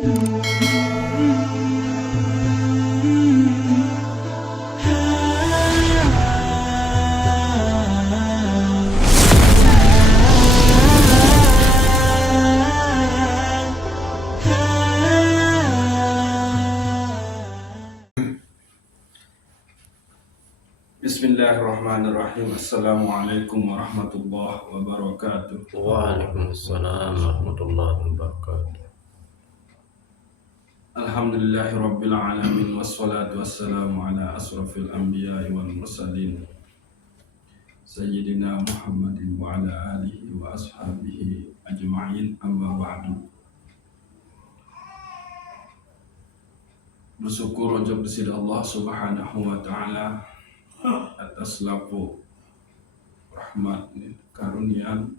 Bismillahirrahmanirrahim. Assalamualaikum warahmatullahi wabarakatuh. Waalaikumsalam warahmatullahi wabarakatuh. Alhamdulillahirabbil alamin wassalatu wassalamu ala asrofil anbiya'i wal mursalin Sayyidina Muhammadin wa ala alihi wa ashabihi ajma'in, amma ba'du. Bersyukur wajib kepada Allah subhanahu wa ta'ala atas laku rahmat karunian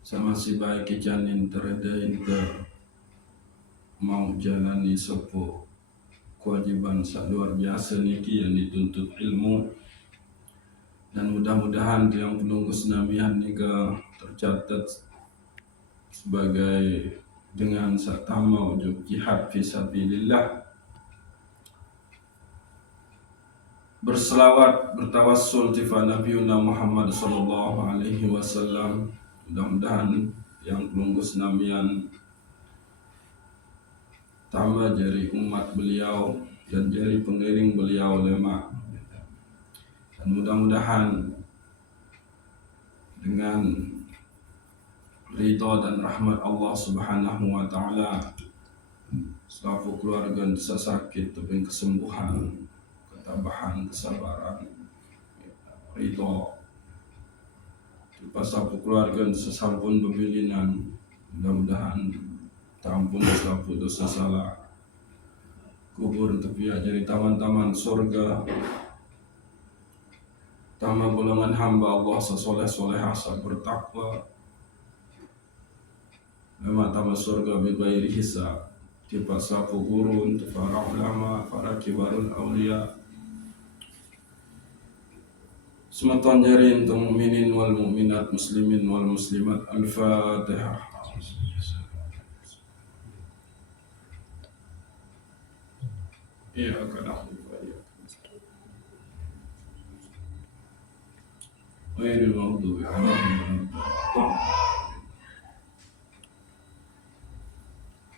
sama si baik janin teredain ke mau jalani sepo kewajiban sak luar biasa niki yang dituntut ilmu, dan mudah-mudahan yang penunggu senamian nika tercatat sebagai dengan sak tama ujub jihad fisabilillah. Berselawat bertawassul tifat Nabiuna Muhammad sallallahu alaihi wasallam. Mudah-mudahan yang penunggu senamian tambah jari umat beliau dan jari pengiring beliau lemak, dan mudah-mudahan dengan ridha dan rahmat Allah subhanahu wa ta'ala selaku keluarga yang sakit tapi kesembuhan, ketabahan, kesabaran, ridha selaku keluarga yang sesampun bebilinan, mudah-mudahan tampun selaku dosa salah kubur tepiak jadi taman-taman surga, taman golongan hamba Allah sesoleh-soleh asa bertakwa, memang taman surga bighairi hisab, tiba sapu gurun, para ulama, para kibarul awliya, sematan jari untuk mukminin wal mukminat, muslimin wal muslimat. Al-Fatihah. Iya, kadang Wairil maghdubi alaihim.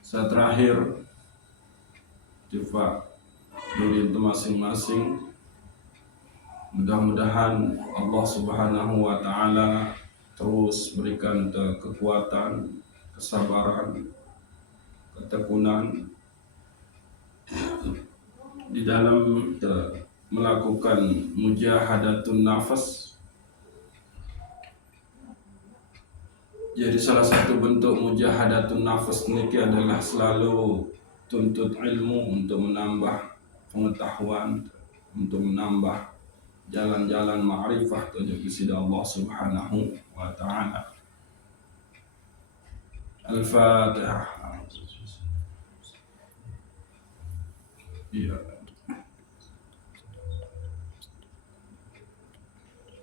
Saat terakhir coba diri itu masing-masing, mudah-mudahan Allah subhanahu wa ta'ala terus berikan kekuatan, kesabaran, ketekunan di dalam melakukan mujahadatun nafas. Jadi salah satu bentuk mujahadatun nafas ini adalah selalu tuntut ilmu untuk menambah pengetahuan, untuk menambah jalan-jalan ma'rifah tujuh kepada Allah subhanahu wa ta'ala. Al-Fatihah. Iya.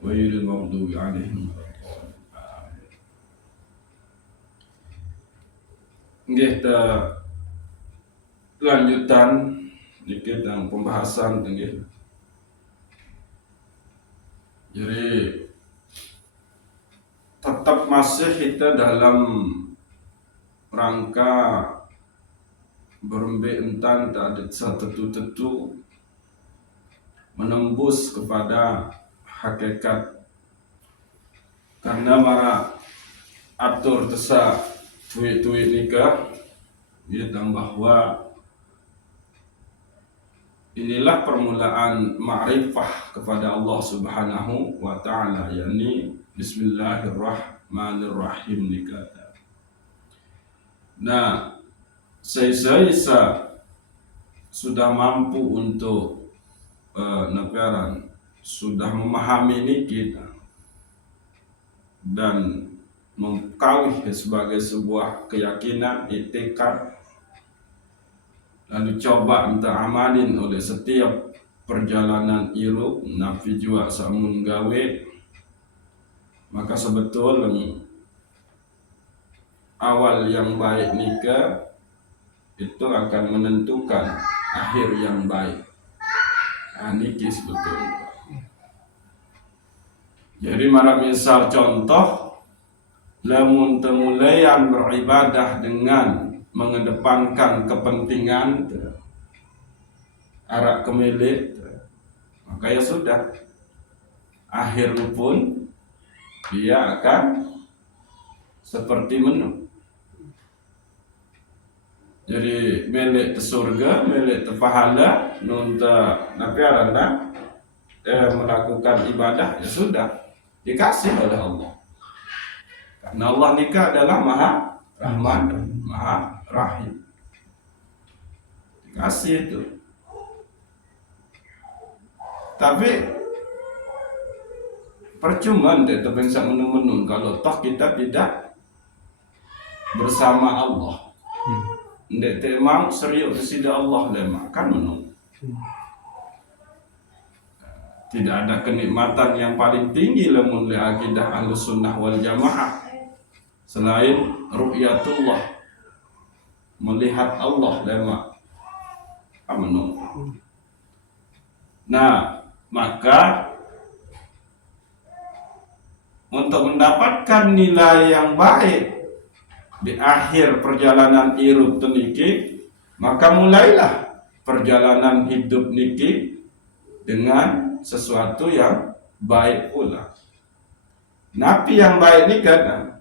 Wairil maghdubi alaihim. Kita lanjutan dikit yang pembahasan nggih. Jadi tetap masih kita dalam rangka berembe entan tak ada satu menembus kepada hakikat, karena mara atur tesa tuik-tuik nikah dia bahwa inilah permulaan ma'rifah kepada Allah subhanahu wa ta'ala, yakni Bismillahirrahmanirrahim dikata. Nah, saya sudah mampu untuk sudah memahami ini kita dan mengkawih sebagai sebuah keyakinan, itikad, lalu coba minta amalin oleh setiap perjalanan ilu nafi jua samun gawe, maka sebetulnya awal yang baik nikah itu akan menentukan akhir yang baik. Nah, niki sebetulnya. Jadi mana misal contoh, lamun temulayan beribadah dengan mengedepankan kepentingan arak kemilik, maka ya sudah, akhir pun dia akan seperti menu. Jadi milik surga, milik pahala, nunta napiarana melakukan ibadah, ya sudah dikasih oleh Allah. Karena Allah nikah adalah Maha Rahman, Maha Rahim. Dikasih itu. Tapi percuma deh bisa menun-menun kalau toh kita tidak bersama Allah. Ndek temang serius sida Allah lemah kan menung. Tidak ada kenikmatan yang paling tinggi lamun li akidah Ahlus Sunnah wal Jamaah selain ru'yatullah, melihat Allah lemah menung. Nah, maka untuk mendapatkan nilai yang baik di akhir perjalanan hidup niki, maka mulailah perjalanan hidup niki dengan sesuatu yang baik pula. Nabi yang baik ini kan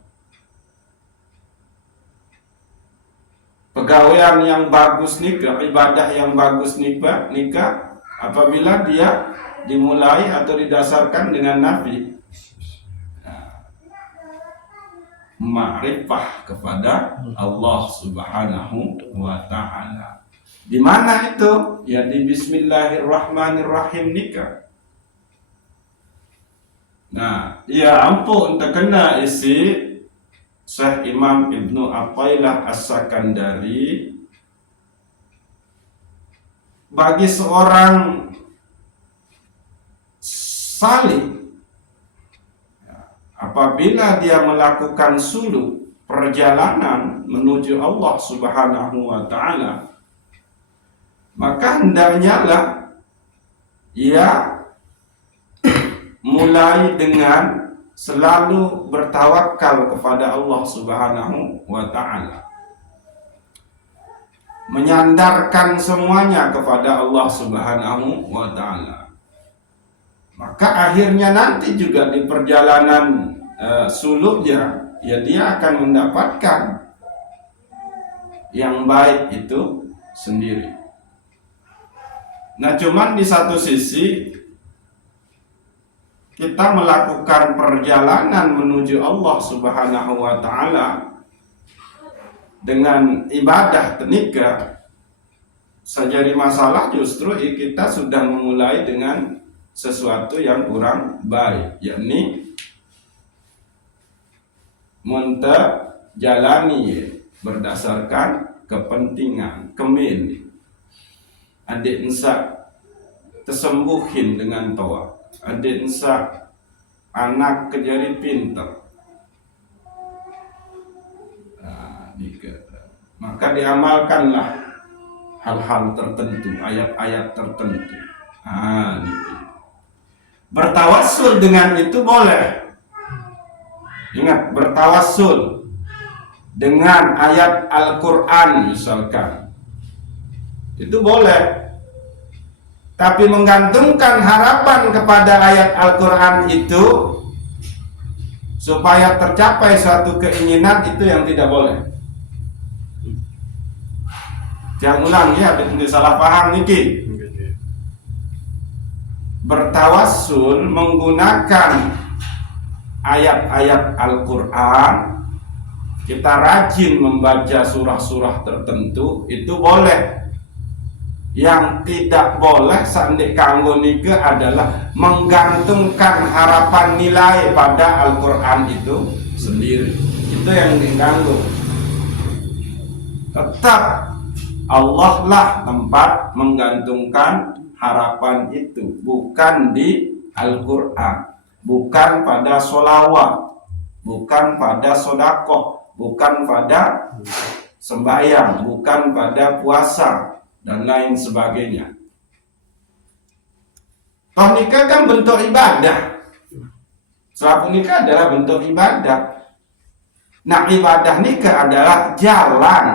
pegawaian yang bagus nikah, ibadah yang bagus nikah apabila dia dimulai atau didasarkan dengan Nabi. Ma'rifah kepada Allah Subhanahu wa ta'ala. Di mana itu? Ya di Bismillahirrahmanirrahim nikah. Nah, ya ampun terkena isi Syekh Imam Ibnu Athaillah As-Sakandari, bagi seorang salih apabila dia melakukan suluk perjalanan menuju Allah Subhanahu wa ta'ala, maka hendaknya lah ia mulai dengan selalu bertawakal kepada Allah Subhanahu wa ta'ala, menyandarkan semuanya kepada Allah Subhanahu wa ta'ala. Maka akhirnya nanti juga di perjalanan suluknya, ya dia akan mendapatkan yang baik itu sendiri. Nah, cuman di satu sisi kita melakukan perjalanan menuju Allah Subhanahu wa ta'ala dengan ibadah tenika, jadi masalah justru kita sudah memulai dengan sesuatu yang kurang baik, yakni jalani berdasarkan kepentingan kemil. Adik ensak tersembuhin dengan tawa, adik ensak anak kejari pintar. Nah, maka diamalkanlah hal-hal tertentu, ayat-ayat tertentu. Nah, bertawassul dengan itu boleh. Ingat, bertawassul dengan ayat Al-Quran misalkan, itu boleh. Tapi menggantungkan harapan kepada ayat Al-Quran itu supaya tercapai suatu keinginan, itu yang tidak boleh. Jangan ulang ya, nanti salah paham niki. Bertawassul menggunakan ayat-ayat Al-Quran, kita rajin membaca surah-surah tertentu, itu boleh. Yang tidak boleh sandik kanggo nike adalah menggantungkan harapan nilai pada Al-Quran itu sendiri. Itu yang diganggu. Tetap Allah lah tempat menggantungkan harapan itu, bukan di Al-Quran, bukan pada sholawat, bukan pada sodakoh, bukan pada sembahyang, bukan pada puasa dan lain sebagainya. Toh nikah kan bentuk ibadah. Sebab nikah adalah bentuk ibadah. Nah, ibadah nikah adalah jalan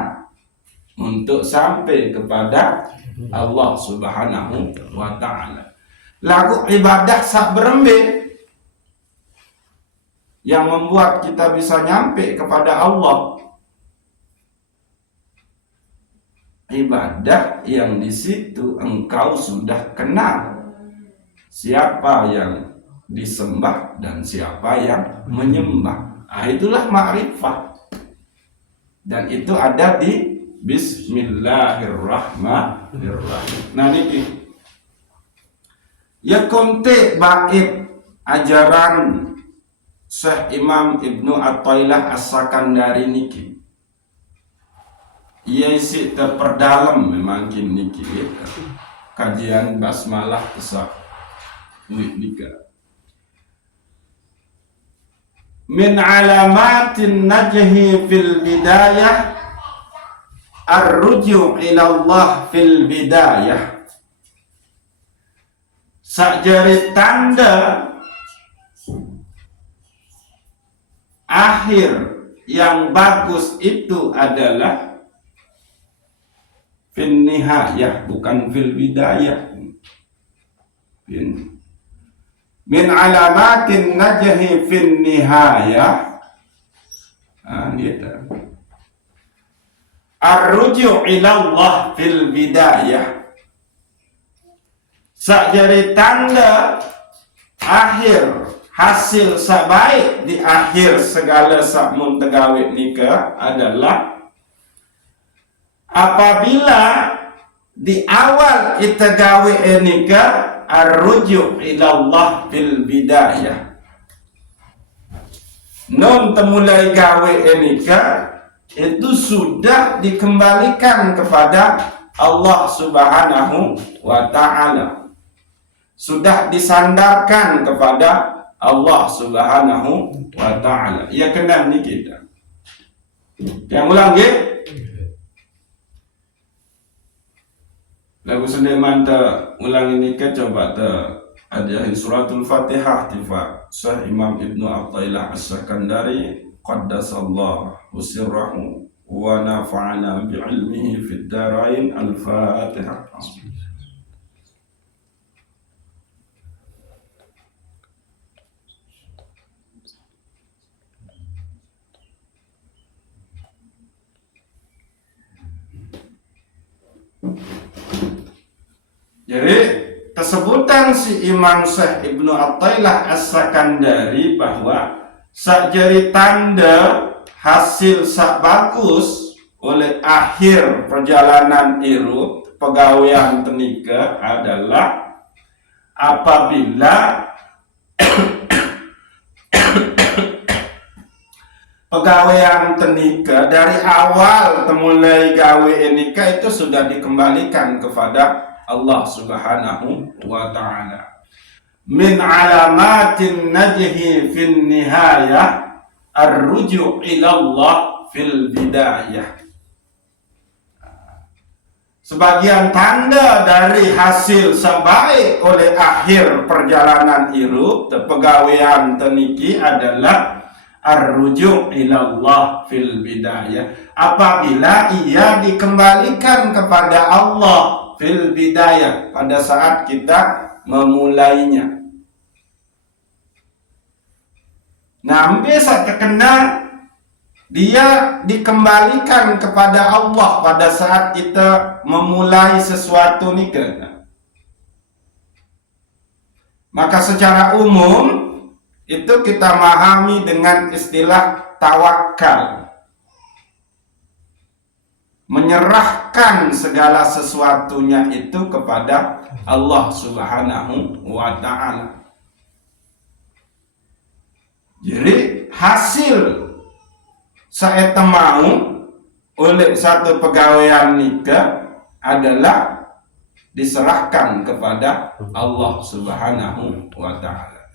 untuk sampai kepada Allah Subhanahu wa ta'ala. Lagu ibadah sak berembik yang membuat kita bisa nyampe kepada Allah. Ibadah yang di situ engkau sudah kenal siapa yang disembah dan siapa yang menyembah. Itulah ma'rifah. Dan itu ada di Bismillahirrahmanirrahim. Nah niki ya kontek bait ajaran Syekh Imam Ibnu Athaillah As-Sakandari niki. Ia isi terperdalam memang niki kajian basmalah kesak nika. Min alamatin najhi fil bidayah ar-ruju' ila Allah fil bidayah. Sakjari tanda akhir yang bagus itu adalah fil nihayah, bukan fil bidayah. Min alamatin najhi fil nihayah. Gitu. Ar-ruju' ila Allah fil bidayah. Sakjari tanda akhir hasil sabaik di akhir segala sakmun tegawe nikah adalah apabila di awal kita gawe nikah ar-ruju' ila Allah fil bidayah. Non temulai gawe nikah itu sudah dikembalikan kepada Allah Subhanahu wa ta'ala. Sudah disandarkan kepada Allah Subhanahu wa ta'ala. Ya kena ni kita. Yang ulang ya. Lagu sendeman ta ulang ini ke coba ta ada suratul Fatihah tifa Syekh Imam Ibnu Athaillah As-Sakandari qaddasallahu sirrahu wa nafa'ana bi'ilmihi fid darain. Al-Fatihah. Jadi kesebutan si Imam Syekh Ibnu Athaillah As-Sakandari bahwa sakjari tanda hasil sak bagus oleh akhir perjalanan irut pegawaian tenika adalah apabila pegawaian tenika dari awal temulai gawe nikah itu sudah dikembalikan kepada Allah Subhanahu wa ta'ala. Min alamatin najhi fin nihayah ar-ruju' ila Allah fil bidayah. Sebagian tanda dari hasil sebaik oleh akhir perjalanan hidup pegawaian teniki adalah ar-ruju' ila Allah fil bidayah. Apabila ia dikembalikan kepada Allah fil bidayah pada saat kita memulainya. Nah, bisa terkena dia dikembalikan kepada Allah pada saat kita memulai sesuatu nikah. Maka secara umum itu kita memahami dengan istilah tawakal. Menyerahkan segala sesuatunya itu kepada Allah Subhanahu wa ta'ala. Jadi hasil saya mau oleh satu pegawaian nikah adalah diserahkan kepada Allah Subhanahu wa ta'ala.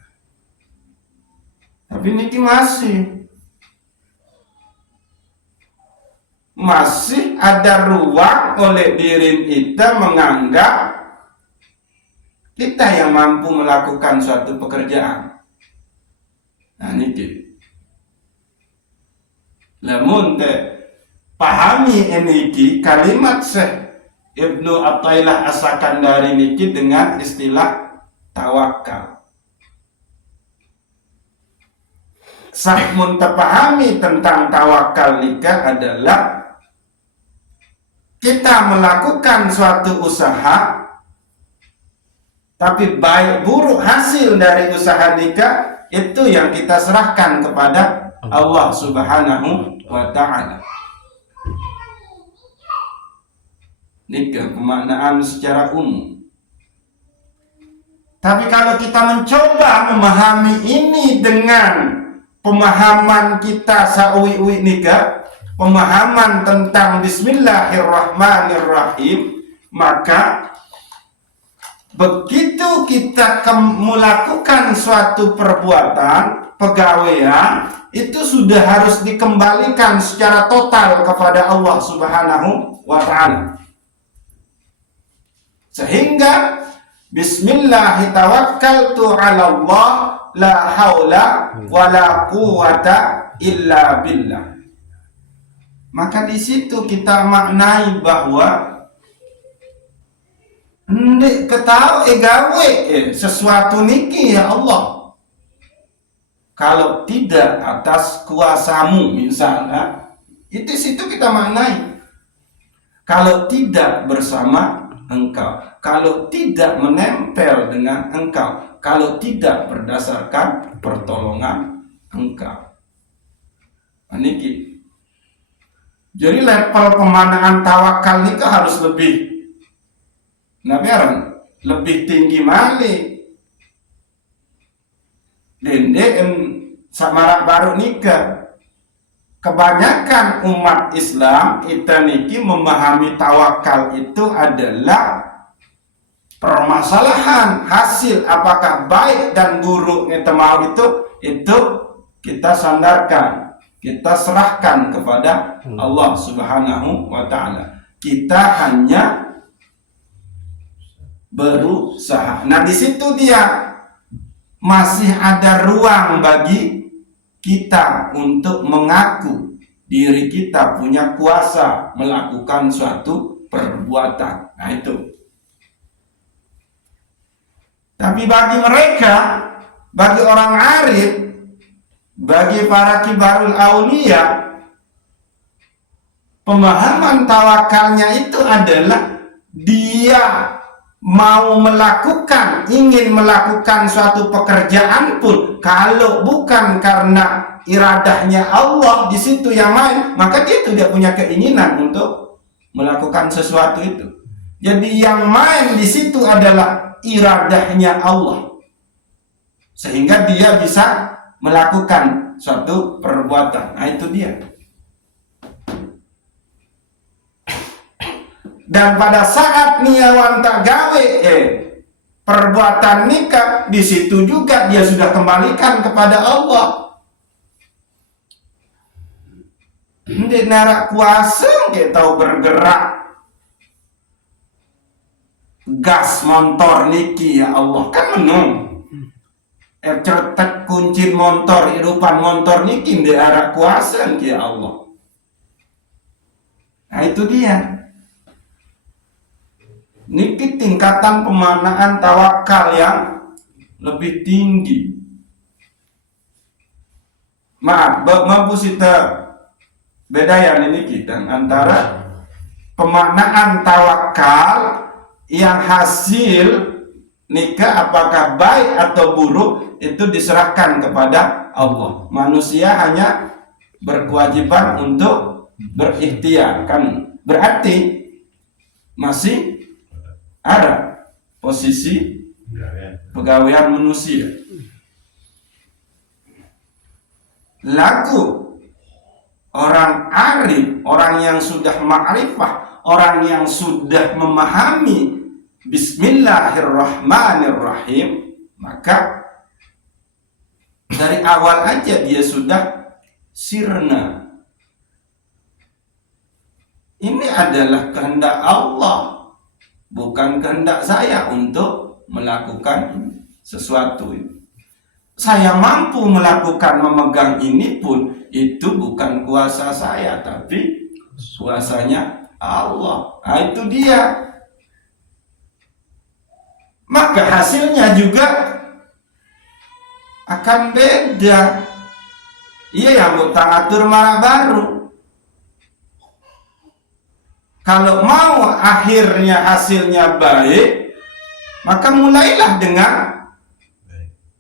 Tapi niki masih masih ada ruang oleh diri kita menganggap kita yang mampu melakukan suatu pekerjaan. Nah niki. Lamun pahami niki kalimat Syekh Ibnu Athaillah As-Sakandari niki dengan istilah tawakal. Sahmun terpahami tentang tawakal nikah adalah kita melakukan suatu usaha, tapi baik buruk hasil dari usaha nikah itu yang kita serahkan kepada Allah Subhanahu wa Ta'ala. Nikah pemaknaan secara umum. Tapi kalau kita mencoba memahami ini dengan pemahaman kita sawi-wi nikah, pemahaman tentang Bismillahirrahmanirrahim, maka begitu kita melakukan suatu perbuatan, pegawaian, itu sudah harus dikembalikan secara total kepada Allah Subhanahu wa Ta'ala. Sehingga Bismillahirrahmanirrahim 'ala Allah la haula wala quwata illa billah. Maka di situ kita maknai bahwa ndek ketahu gawe sesuatu niki ya Allah. Kalau tidak atas kuasamu misalnya, itu situ kita maknai. Kalau tidak bersama engkau, kalau tidak menempel dengan engkau, kalau tidak berdasarkan pertolongan engkau. Niki. Jadi level pemandangan tawakal ini harus lebih lebih tinggi mali. Dende samarak baru nikah. Kebanyakan umat Islam itu niki memahami tawakal itu adalah permasalahan hasil apakah baik dan buruk itu mau itu kita sandarkan, kita serahkan kepada Allah Subhanahu wa Ta'ala. Kita hanya berusaha. Nah di situ dia masih ada ruang bagi kita untuk mengaku diri kita punya kuasa melakukan suatu perbuatan. Nah itu. Tapi bagi mereka, bagi orang arif, bagi para kibarul aulia, pemahaman tawakalnya itu adalah dia mau melakukan, ingin melakukan suatu pekerjaan pun, kalau bukan karena iradahnya Allah di situ yang main, maka dia tidak punya keinginan untuk melakukan sesuatu itu. Jadi yang main di situ adalah iradahnya Allah, sehingga dia bisa melakukan suatu perbuatan. Nah itu dia. Dan pada saat niawan tak gawe perbuatan nikah, di situ juga dia sudah kembalikan kepada Allah. Ndek narak kuasa kita tahu bergerak gas motor niki ya Allah kan menung. Certek kunci motor, hidupan motor niki ndek narak kuasa ya Allah. Nah itu dia. Niki tingkatan pemaknaan tawakal yang lebih tinggi. Maaf, mampu kita beda ya ini kita antara pemaknaan tawakal yang hasil nikah apakah baik atau buruk itu diserahkan kepada Allah. Manusia hanya berkewajiban untuk berikhtiar kan. Berarti masih ada posisi pegawaian manusia. Laku orang arif, orang yang sudah ma'rifah, orang yang sudah memahami Bismillahirrahmanirrahim, maka dari awal aja dia sudah sirna. ini adalah kehendak Allah, bukan kehendak saya untuk melakukan sesuatu. Saya mampu melakukan memegang ini pun itu bukan kuasa saya, tapi kuasanya Allah. Nah, itu dia. Maka hasilnya juga akan beda. Iya yang buta atur malah baru. Kalau mau akhirnya hasilnya baik, maka mulailah dengan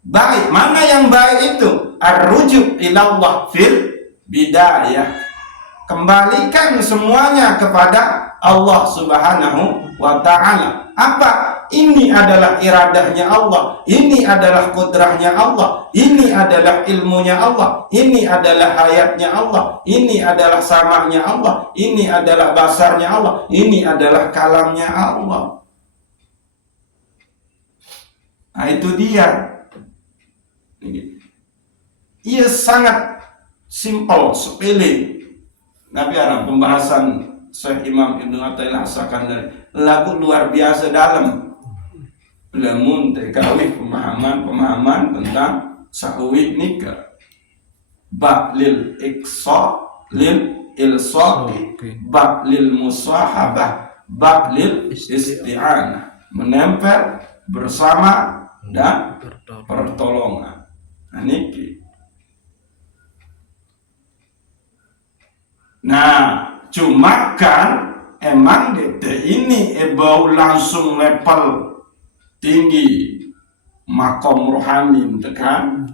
baik. Mana yang baik itu? Ar-rujuk ilallah fil bidayah. Kembalikan semuanya kepada Allah Subhanahu wa ta'ala. Apa? Ini adalah iradahnya Allah, ini adalah kudrahnya Allah, ini adalah ilmunya Allah, ini adalah hayatnya Allah, ini adalah samanya Allah, ini adalah basarnya Allah, ini adalah kalamnya Allah. Nah, itu dia. Ia sangat simpel, sepele. Nabi Arab pembahasan Syekh Imam Ibnu Athaillah As-Sakandari lagu luar biasa dalam. Lamun TKW pemahaman tentang sahwi nikah. Ba lil iqsa lil ilsaqi, ba lil musahabah, ba lil isti'anah, menempel, bersama dan pertolongan. Nah, niki. Nah, cuma kan emang DT ini bau langsung level tinggi makom rohani tekan.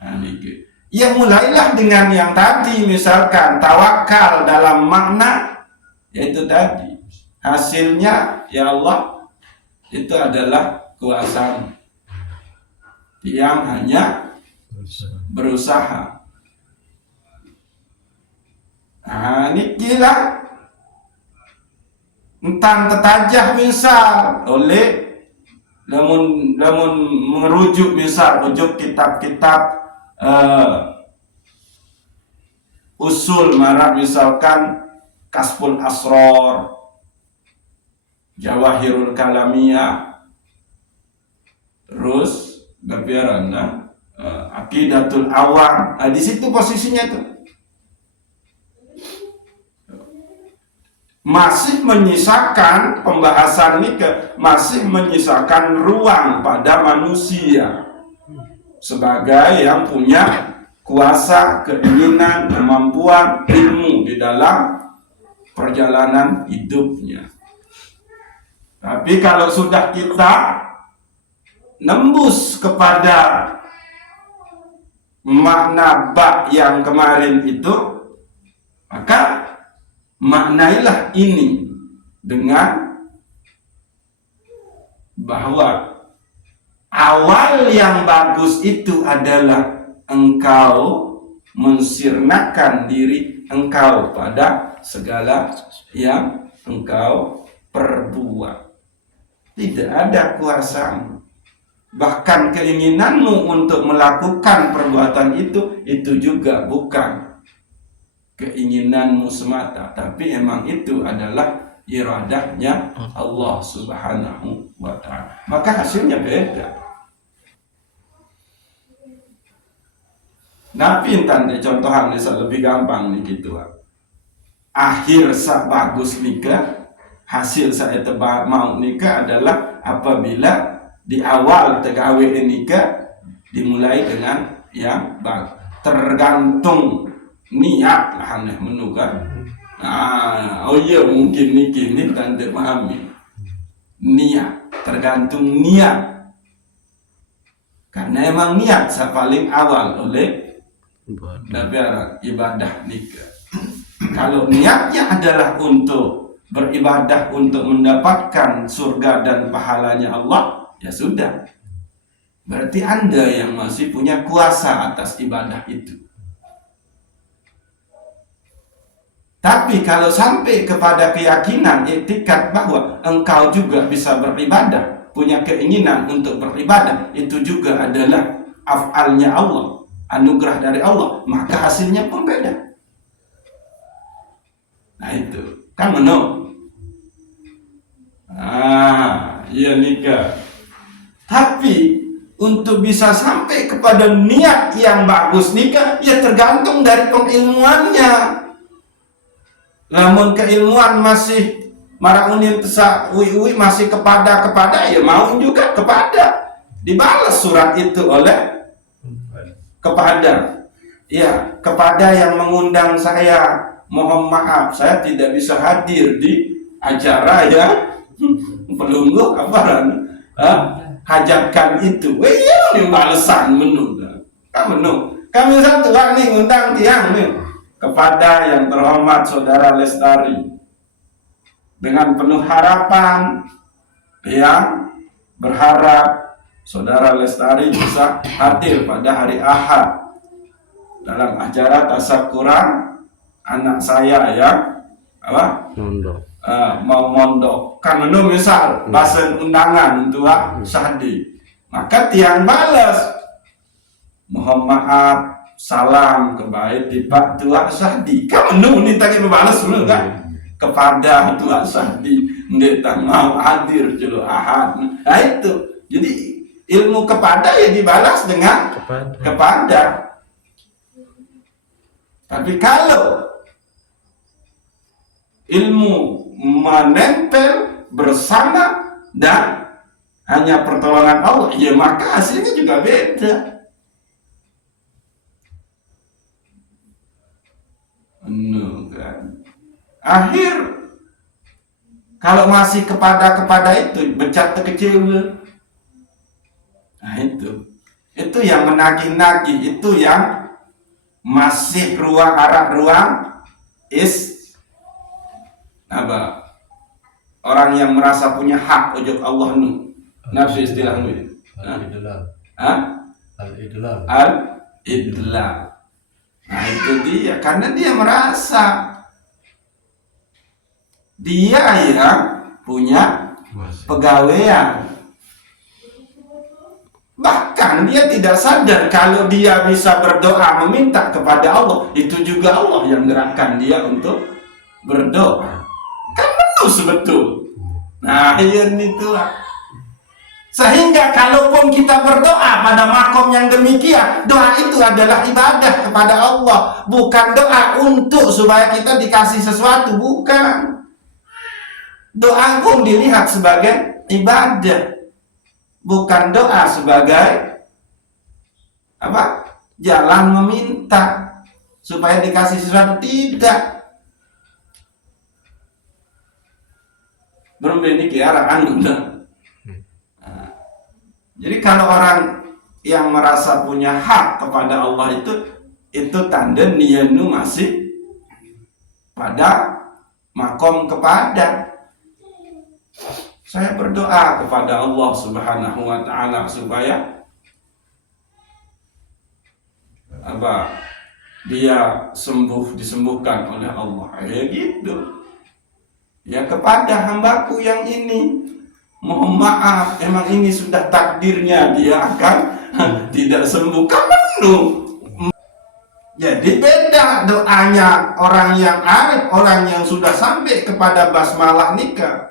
Nah, niki. Ya mulailah dengan yang tadi, misalkan tawakal dalam makna yaitu tadi hasilnya ya Allah itu adalah kuasa yang hanya berusaha. Nah, ini gila entang tetajah misal oleh namun merujuk misal rujuk kitab-kitab usul marah misalkan Kasful Asror, Jawahirul Kalamiyah, terus Gabiarana, Aqidatul Awam. Nah, di situ posisinya tuh masih menyisakan pembahasan nikah, masih menyisakan ruang pada manusia sebagai yang punya kuasa, keinginan, kemampuan, ilmu di dalam perjalanan hidupnya. Tapi kalau sudah kita nembus kepada makna bak yang kemarin itu, maka maknailah ini dengan bahwa awal yang bagus itu adalah engkau mensirnakan diri engkau pada segala yang engkau perbuat. Tidak ada kuasamu. Bahkan keinginanmu untuk melakukan perbuatan itu juga bukan keinginanmu semata, tapi emang itu adalah iradahnya Allah Subhanahu wa ta'ala. Maka hasilnya beda. Nabi tanda contohan lebih gampang nih gitu. Akhir sak bagus nikah, hasil saya tebak mau nikah adalah apabila di awal tegawe nikah dimulai dengan yang bagus. Tergantung niat lah aneh menukar. Oh iya mungkin ini tanda pahami. Niat, tergantung niat. Karena emang niat paling awal oleh ibadah nikah. Kalau niatnya adalah untuk beribadah untuk mendapatkan surga dan pahalanya Allah, ya sudah. Berarti Anda yang masih punya kuasa atas ibadah itu. Tapi kalau sampai kepada keyakinan, etikat bahwa engkau juga bisa beribadah, punya keinginan untuk beribadah, itu juga adalah af'alnya Allah, anugerah dari Allah, maka hasilnya pun beda. Nah itu kan menung. Iya nikah. Tapi untuk bisa sampai kepada niat yang bagus nikah, ya tergantung dari pengilmuannya. Namun keilmuan masih maraunin tesa ui masih kepada ya mau juga kepada, dibalas surat itu oleh kepada. Ya, kepada yang mengundang saya, mohon maaf saya tidak bisa hadir di acara ya pelunggu apa hajatkan itu. Iya ini balasan menunda. Kami satu kali ngundang tiang nih kepada yang terhormat Saudara Lestari dengan penuh harapan yang berharap Saudara Lestari bisa hadir pada hari Ahad dalam acara tasyakuran anak saya yang apa? Mau mondok. Kan menurut misal bahasa undangan untuk Sahdi. Maka tiang balas. Mohon maaf, salam kebaik di Pak Tua Sahdi. Kan menurut ini tadi membalas dulu kan? Kepada Tua Sahdi, mendetak mau hadir julu Ahad. Nah itu. Jadi ilmu kepada ya dibalas dengan kepada. Tapi kalau ilmu menempel bersama dan hanya pertolongan Allah, ya maka hasilnya juga beda. Kan. Akhir kalau masih kepada itu becat kecewa. Nah itu yang menagih-nagih, itu yang masih ruang apa orang yang merasa punya hak ujug Allah nu nafsu istilahnya al-idlal. Nah itu dia, karena dia merasa dia yang punya pegawaian. Bahkan dia tidak sadar kalau dia bisa berdoa meminta kepada Allah, itu juga Allah yang gerakkan dia untuk berdoa. Kan betul sebetul. Nah itulah. Sehingga kalaupun kita berdoa pada makom yang demikian, doa itu adalah ibadah kepada Allah, bukan doa untuk supaya kita dikasih sesuatu, bukan. Doa pun dilihat sebagai ibadah, bukan doa sebagai apa? Jalan meminta supaya dikasih sesuatu, tidak. Berbeda ke arah anda. Jadi kalau orang yang merasa punya hak kepada Allah itu tanda nianu masih pada makom kepada. Saya berdoa kepada Allah Subhanahu wa taala supaya apa? Dia disembuhkan oleh Allah. Ya gitu. Ya kepada hambaku yang ini, mohon maaf, emang ini sudah takdirnya dia akan tidak sembuh. Kamu jadi beda doanya orang yang arif, orang yang sudah sampai kepada basmalah nikah.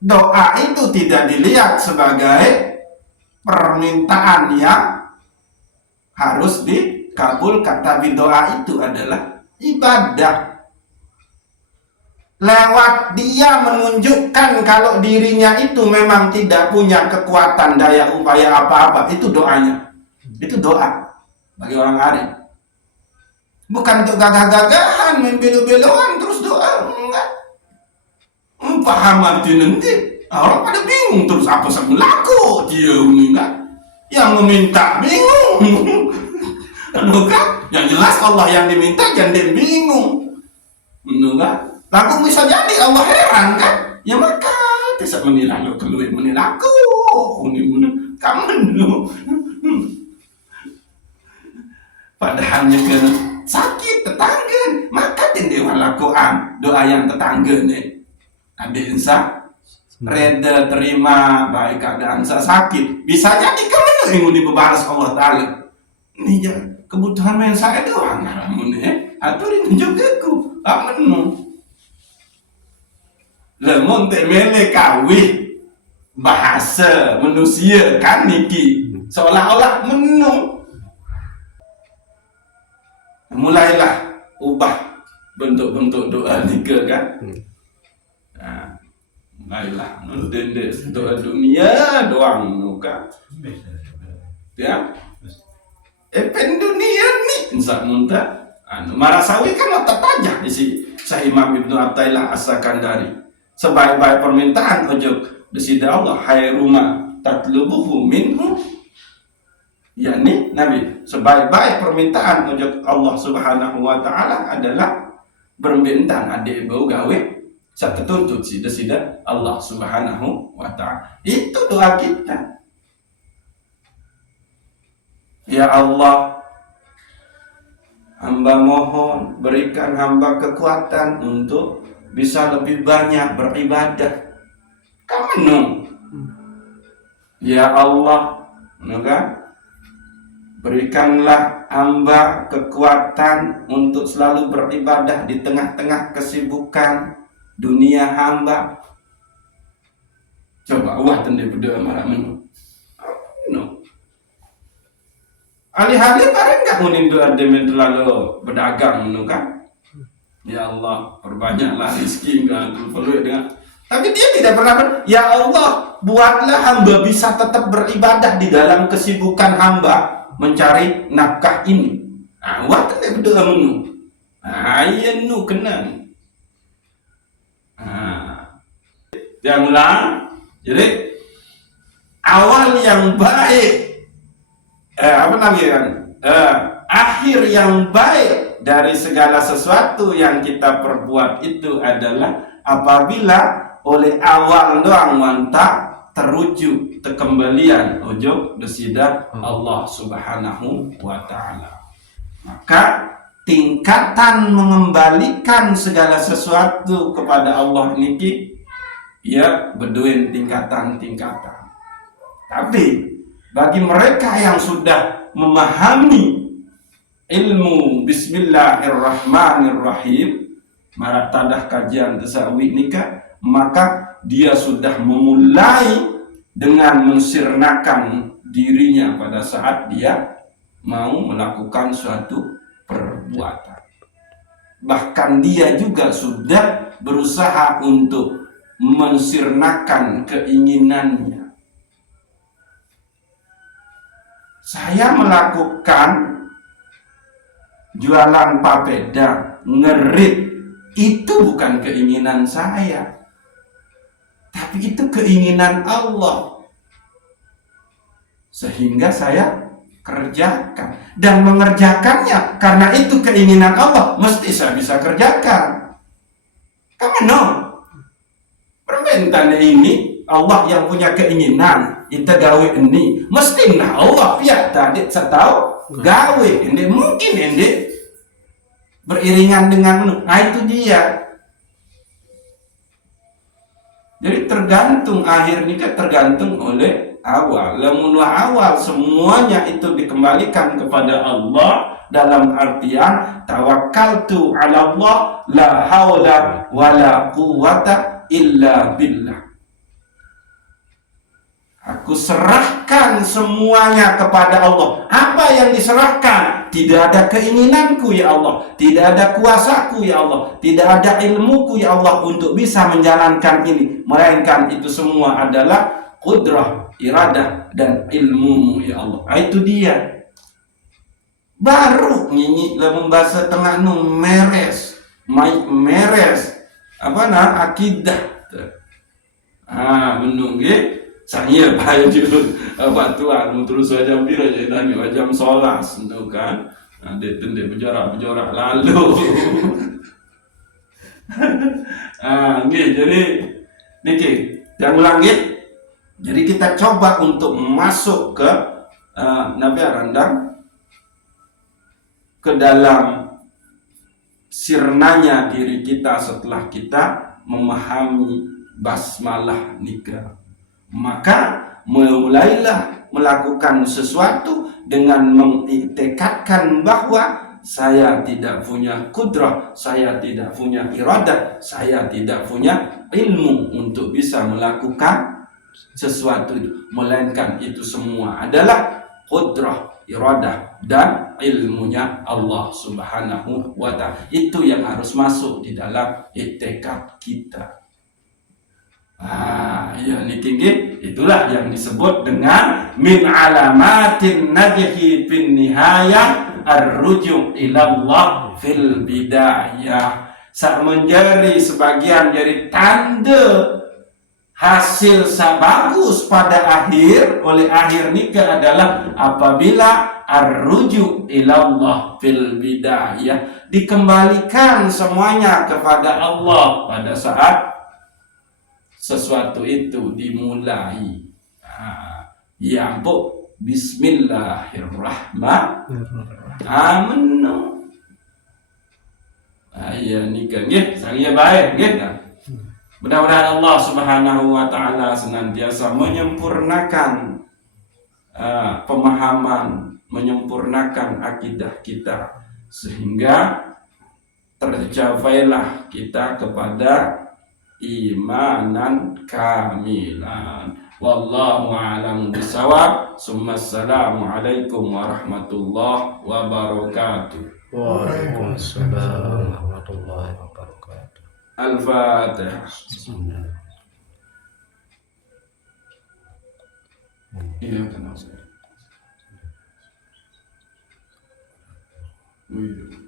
Doa itu tidak dilihat sebagai permintaan yang harus dikabulkan, tapi doa itu adalah ibadah. Lewat dia menunjukkan kalau dirinya itu memang tidak punya kekuatan daya upaya apa-apa, itu doanya. Itu doa bagi orang arif. Bukan untuk gagah-gagahan, membelo-beloan terus doa, enggak. Paham arti nanti orang pada bingung terus apa sama laku dia enggak. Yang meminta bingung. Enggak? Yang jelas Allah yang diminta jangan bingung. Enggak? Lagu bisa jadi Allah heran kan? Ya maka tidak menilai lo keluar menilaku, kamu lu. Padahal kena sakit tetangga, maka tindewan lakuan doa yang tetangga nih. Ada insya reda terima baik keadaan sakit, bisa jadi kamu yang dibalas Allah Taala. Ini ya kebutuhan yang saya doang ngaramun ya. Aturin juga ku Amenu lemon temele kawih bahasa manusia kan niki seolah-olah menu. Mulailah ubah bentuk-bentuk doa nika kan. Mulailah nonton doa dunia doang kan. Ya. Pen dunia ni insak muntah. Marasawi kan otak pajak di si Syekh Imam Ibnu Athaillah As-Sakandari. Sebaik-baik permintaan ojo desida Allah hayruma tatlubuhu minhu. Yakni Nabi, sebaik-baik permintaan ojo Allah Subhanahu wa taala adalah bermintaan ade bau gawe satu tuntut si desida Allah Subhanahu wa taala. Itu doa kita. Ya Allah, hamba mohon berikan hamba kekuatan untuk bisa lebih banyak beribadah. Kamu ya Allah, berikanlah hamba kekuatan untuk selalu beribadah di tengah-tengah kesibukan dunia hamba. Coba wah tende berdoa marah menu. Alih-alih bareng nggak ngunin doa demen terlalu berdagang menu kan? Ya Allah, perbanyaklah rezeki enggak perlu dengan. Tapi dia tidak pernah ya Allah, buatlah hamba bisa tetap beribadah di dalam kesibukan hamba mencari nafkah ini. Awak tidak berdoa menu. Iya nu kenang. Yang ulang. Jadi awal yang baik. Akhir yang baik dari segala sesuatu yang kita perbuat itu adalah apabila oleh awal doang mantap terujuk kembalian ojo desida Allah Subhanahu wa taala. Maka tingkatan mengembalikan segala sesuatu kepada Allah niki ya beduin tingkatan-tingkatan. Tapi bagi mereka yang sudah memahami ilmu Bismillahirrahmanirrahim, maratadah kajian tasawuf nikah, maka dia sudah memulai dengan mensirnakan dirinya pada saat dia mau melakukan suatu perbuatan. Bahkan dia juga sudah berusaha untuk mensirnakan keinginannya. Saya melakukan jualan papeda, ngerit, itu bukan keinginan saya, tapi itu keinginan Allah. Sehingga saya kerjakan dan mengerjakannya karena itu keinginan Allah, mesti saya bisa kerjakan. Kamu no, permintaan ini Allah yang punya keinginan. Kita gawe ini mesti nah Allah ya tadi saya tahu gawe ini mungkin ini beriringan dengan itu dia. Jadi tergantung akhir nikah tergantung oleh awal. Lamun awal semuanya itu dikembalikan kepada Allah dalam artian tawakkaltu ala Allah la haula wala quwwata illa billah. Aku serahkan semuanya kepada Allah. Apa yang diserahkan? Tidak ada keinginanku ya Allah, tidak ada kuasaku ya Allah, tidak ada ilmuku ya Allah untuk bisa menjalankan ini, melainkan itu semua adalah qudrah, iradah dan ilmumu ya Allah. Itu dia. Baru nyanyi dalam bahasa tengah nu meres, meres apa nah akidah. Menunggu saya baju batuan terus wajam bira jadi nami wajam solas itu kan nanti tende berjorak lalu jadi niki yang ulangi jadi kita coba untuk masuk ke Nabi Arandang ke dalam sirnanya diri kita setelah kita memahami basmalah nikah. Maka mulailah melakukan sesuatu dengan mengiktikadkan bahwa saya tidak punya kudrah, saya tidak punya iradah, saya tidak punya ilmu untuk bisa melakukan sesuatu itu, melainkan itu semua adalah kudrah, iradah dan ilmunya Allah Subhanahu wa ta'ala. Itu yang harus masuk di dalam i'tikad kita. Ya niki itulah yang disebut dengan min alamatin najhi bin nihayah ar-ruju' ilallah fil bidayah. Menjadi sebagian dari tanda hasil bagus pada akhir, oleh akhir nikah adalah apabila ar-ruju' ilallah fil bidayah, dikembalikan semuanya kepada Allah pada saat sesuatu itu dimulai. Ya bu, bismillahirrahmanirrahim. Ya nikah nggih, saya baik nggih. Mudah-mudahan Allah Subhanahu wa ta'ala senantiasa menyempurnakan pemahaman, menyempurnakan akidah kita, sehingga tercapailah kita kepada imanan kamilan. Wallahu a'lam bishawab. Assalamualaikum warahmatullahi wabarakatuh. Waalaikumsalam warahmatullahi wabarakatuh. Al-Fatihah. Bismillah. Iya kan Ustaz. Iya.